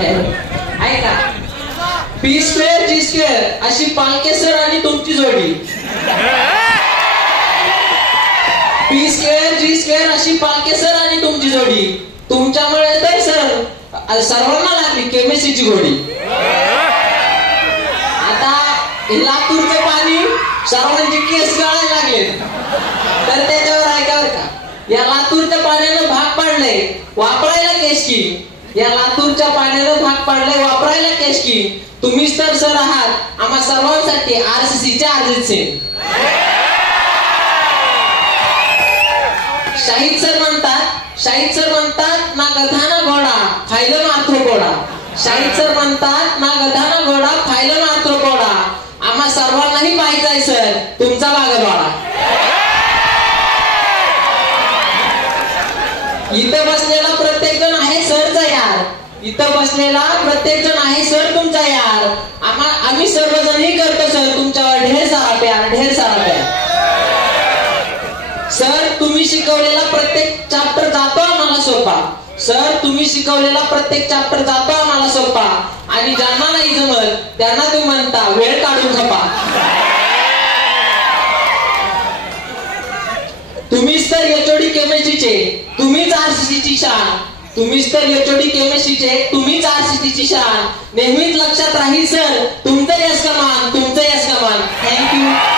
ऐका, P square जी square अशी पालके sir आणि तुमची जोडी. पी स्क्वेअर जी स्क्वेअर अशी पालके सर आणि तुमची जोडी. तुमच्यामुळे तर सर सर्वांना लागली केमिस्ट्रीची गोडी. आता लातूरचं पाणी सर्वांचे केस गळायला लागले, तर त्याच्यावर ऐकावर का, या लातूरच्या पाण्यानं भाग पाडलंय वापरायला केशकी. या लातूरच्या पाण्यानं भाग पाडलंय वापरायला केशकी. तुम्हीच तर सर आहात आम्हा सर्वांसाठी आरसीसीचे अर्जित सिंग. शाहिद सर म्हणतात ना गधा ना घोडा फायलं आर्थ्रोपोडा. शाहिद सर म्हणतात ना गधा ना घोडा फायलं आर्थ्रोपोडा. आम्हा सर्वांनाही पाहिजे आहे सर तुमचा बागलवाडा. इथं बसलेला प्रत्येक जण आहे सरचा यार. इथं बसलेला प्रत्येक जण आहे सर तुमचा यार. आम्ही सर्वजणही करतो सर तुमच्यावर ढेर सारा प्यार, ढेर सारा प्यार. सर तुम्ही शिकवलेला प्रत्येक चॅप्टर जातो आम्हाला सोपा. सर तुम्ही शिकवलेला प्रत्येक चॅप्टर जातो आम्हाला सोपा. आणि ज्यांना नाही जमत त्यांना तुम्ही म्हणता वेळ काढून खपा. तुम्हीच तर एचओडी केमिस्ट्रीचे, तुम्हीच आरसीसीची शान. तुम्हीच तर एचओडी केमिस्ट्रीचे, तुम्हीच आरसीसीची शान. नेहमीच लक्षात राहील सर तुमचं यश कमान, तुमचं यश कमान. थँक्यू.